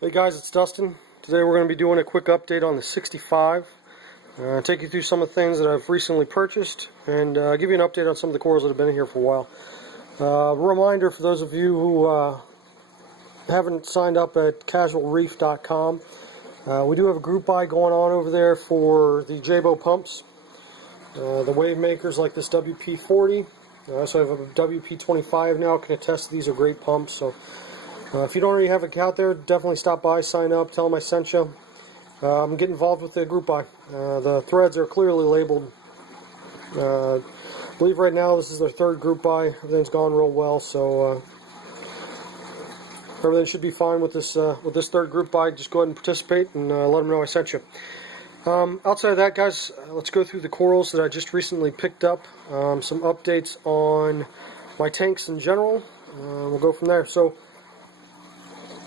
Hey guys, it's Dustin. Today we're going to be doing a quick update on the 65. Take you through some of the things that I've recently purchased and give you an update on some of the corals that have been here for a while. A reminder for those of you who haven't signed up at casualreef.com, we do have a group buy going on over there for the Jabo pumps. The wave makers like this WP40. I also have a WP25 now. Can attest these are great pumps. So if you don't already have an account there, definitely stop by, sign up, tell them I sent you. Get involved with the group buy. The threads are clearly labeled. I believe right now this is their third group buy. Everything's gone real well, so everything should be fine with this third group buy. Just go ahead and participate and let them know I sent you. Outside of that, guys, let's go through the corals that I just recently picked up. Some updates on my tanks in general. We'll go from there. So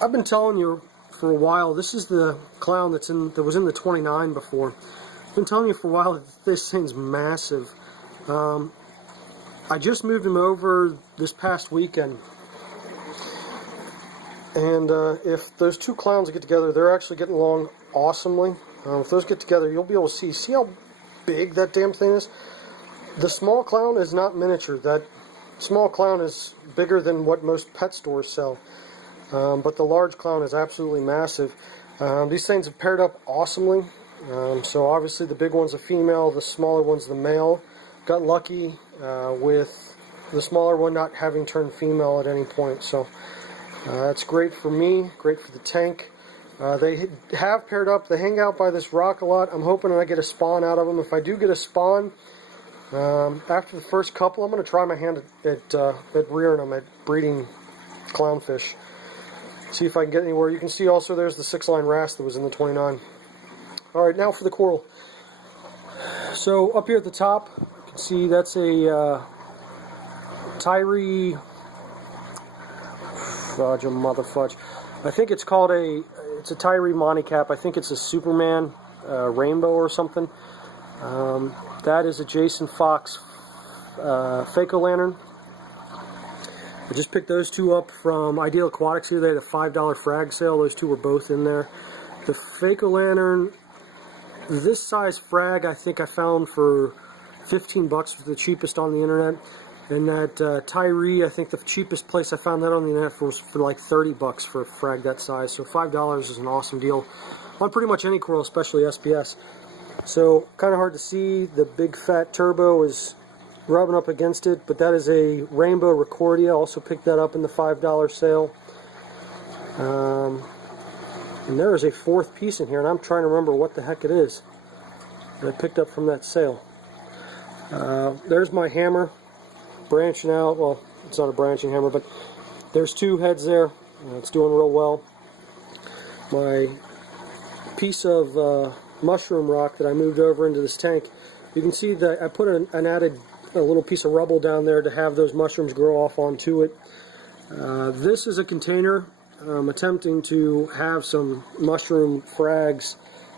I've been telling you for a while, this is the clown that was in the 29 before. I've been telling you for a while that this thing's massive. I just moved him over this past weekend. And if those two clowns get together, they're actually getting along awesomely. If those get together, you'll be able to see how big that damn thing is. The small clown is not miniature. That small clown is bigger than what most pet stores sell. But the large clown is absolutely massive. These things have paired up awesomely. So obviously the big one's a female, the smaller one's the male. Got lucky with the smaller one not having turned female at any point. So that's great for me, great for the tank. They have paired up. They hang out by this rock a lot. I'm hoping I get a spawn out of them. If I do get a spawn, after the first couple, I'm going to try my hand at rearing them, at breeding clownfish. See if I can get anywhere. You can see also there's the 6-line wrasse that was in the 29. Alright, now for the coral. So up here at the top, you can see that's a Tyree fudge, motherfudge. I think it's called it's a Tyree Monticap. I think it's a Superman rainbow or something. That is a Jason Fox Phaco Lantern. I just picked those two up from Ideal Aquatics here. They had a $5 frag sale. Those two were both in there. The Phaco Lantern, this size frag, I think I found for 15 bucks, was the cheapest on the internet. And that Tyree, I think the cheapest place I found that on the internet was for like 30 bucks for a frag that size. So $5 is an awesome deal on pretty much any coral, especially SPS. So kind of hard to see. The big fat turbo is rubbing up against it, but that is a rainbow Recordia. Also picked that up in the $5 sale. And there is a fourth piece in here, and I'm trying to remember what the heck it is that I picked up from that sale. There's my hammer branching out. Well, it's not a branching hammer, but there's two heads there. It's doing real well. My piece of mushroom rock that I moved over into this tank, you can see that I put a little piece of rubble down there to have those mushrooms grow off onto it. This is a container. I'm attempting to have some mushroom frags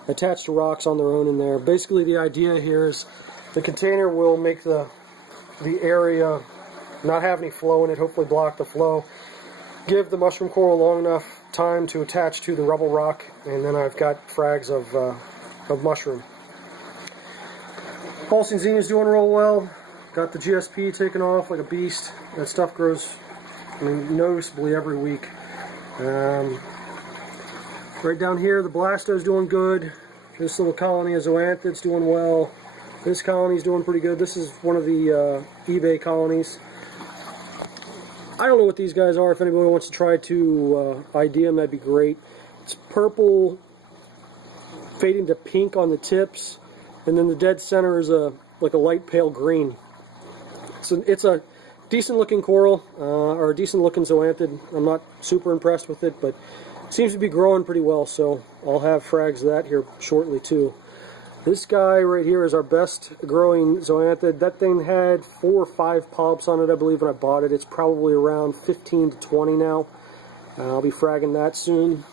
attached to rocks on their own in there. Basically the idea here is the container will make the area not have any flow in it, hopefully block the flow, give the mushroom coral long enough time to attach to the rubble rock, and then I've got frags of mushroom. Pulsing Zine is doing real well. Got the GSP taken off like a beast. That stuff grows, I mean, noticeably every week. Right down here, the Blasto's doing good. This little colony of zoanthid's doing well. This colony's doing pretty good. This is one of the eBay colonies. I don't know what these guys are. If anybody wants to try to ID them, that'd be great. It's purple fading to pink on the tips, and then the dead center is like a light pale green. So it's a decent looking coral, or a decent looking zoanthid. I'm not super impressed with it, but it seems to be growing pretty well, so I'll have frags of that here shortly too. This guy right here is our best growing zoanthid. That thing had 4 or 5 polyps on it, I believe, when I bought it. It's probably around 15 to 20 now. I'll be fragging that soon.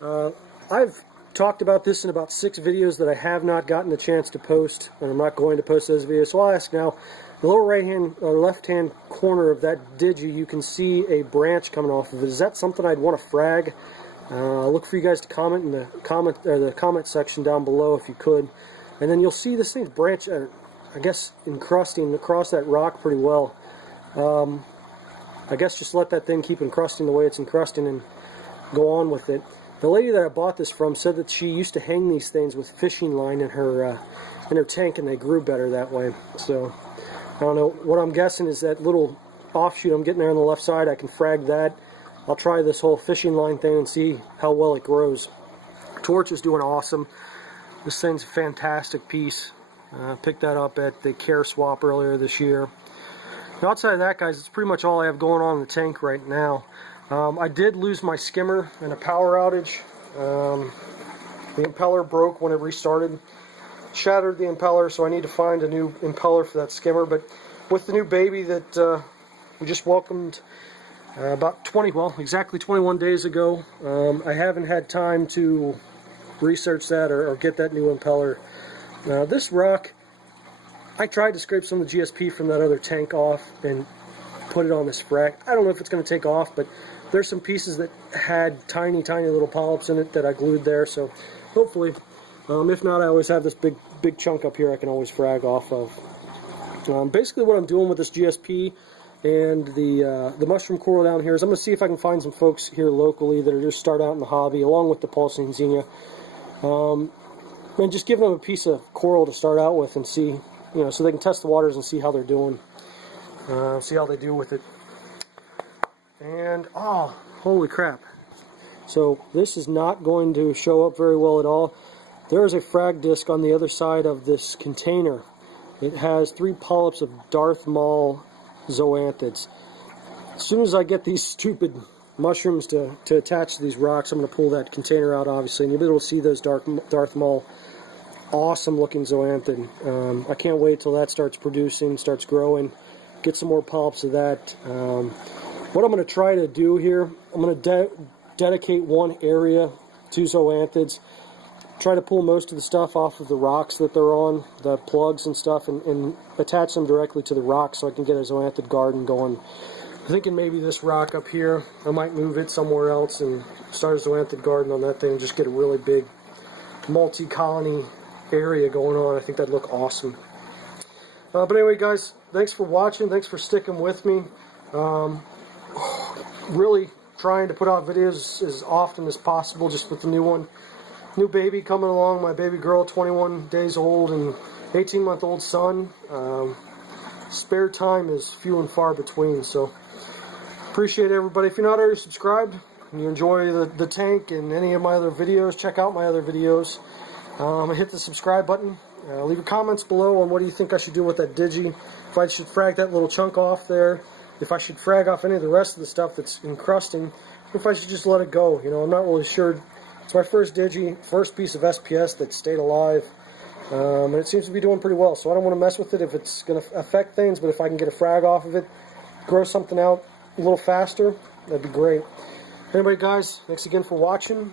I've talked about this in about 6 videos that I have not gotten the chance to post, and I'm not going to post those videos, so I'll ask now. The lower right hand or left hand corner of that digi, you can see a branch coming off of it. Is that something I'd want to frag? Look for you guys to comment in the comment section down below if you could, and then you'll see this thing's branch, I guess, encrusting across that rock pretty well. I guess just let that thing keep encrusting the way it's encrusting and go on with it. The lady that I bought this from said that she used to hang these things with fishing line in her tank, and they grew better that way. So I don't know. What I'm guessing is that little offshoot I'm getting there on the left side, I can frag that. I'll try this whole fishing line thing and see how well it grows. Torch is doing awesome. This thing's a fantastic piece. Picked that up at the Care Swap earlier this year. Now, outside of that, guys, it's pretty much all I have going on in the tank right now. I did lose my skimmer in a power outage. The impeller broke when it restarted. Shattered the impeller, so I need to find a new impeller for that skimmer. But with the new baby that we just welcomed about exactly 21 days ago, I haven't had time to research that or get that new impeller. Now, this rock, I tried to scrape some of the GSP from that other tank off and put it on this frac. I don't know if it's going to take off, but there's some pieces that had tiny little polyps in it that I glued there, so hopefully, if not, I always have this big chunk up here I can always frag off of. Basically what I'm doing with this GSP and the mushroom coral down here is I'm going to see if I can find some folks here locally that are just starting out in the hobby, along with the pulsing zinnia, and just give them a piece of coral to start out with and see, so they can test the waters and see how they're doing, see how they do with it. And oh, holy crap! So this is not going to show up very well at all. There is a frag disc on the other side of this container. It has 3 polyps of Darth Maul zoanthids. As soon as I get these stupid mushrooms to attach to these rocks, I'm going to pull that container out, obviously, and you'll be able to see those Darth Maul awesome looking zoanthid. I can't wait till that starts producing, starts growing, get some more polyps of that. What I'm going to try to do here, I'm going to dedicate one area to zoanthids, try to pull most of the stuff off of the rocks that they're on, the plugs and stuff, and attach them directly to the rocks so I can get a zoanthid garden going. I'm thinking maybe this rock up here, I might move it somewhere else and start a zoanthid garden on that thing and just get a really big multi-colony area going on. I think that'd look awesome. But anyway, guys, thanks for watching. Thanks for sticking with me. Really trying to put out videos as often as possible, just with the new baby coming along, my baby girl, 21 days old, and 18-month-old son. Spare time is few and far between, so appreciate everybody. If you're not already subscribed and you enjoy the tank and any of my other videos, check out my other videos. Hit the subscribe button. Leave your comments below on what do you think I should do with that digi. If I should frag that little chunk off there, if I should frag off any of the rest of the stuff that's encrusting, if I should just let it go. I'm not really sure. It's my first digi, first piece of SPS that stayed alive, and it seems to be doing pretty well, so I don't want to mess with it if it's going to affect things, but if I can get a frag off of it, grow something out a little faster, that'd be great. Anyway, guys, thanks again for watching.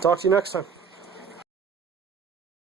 Talk to you next time.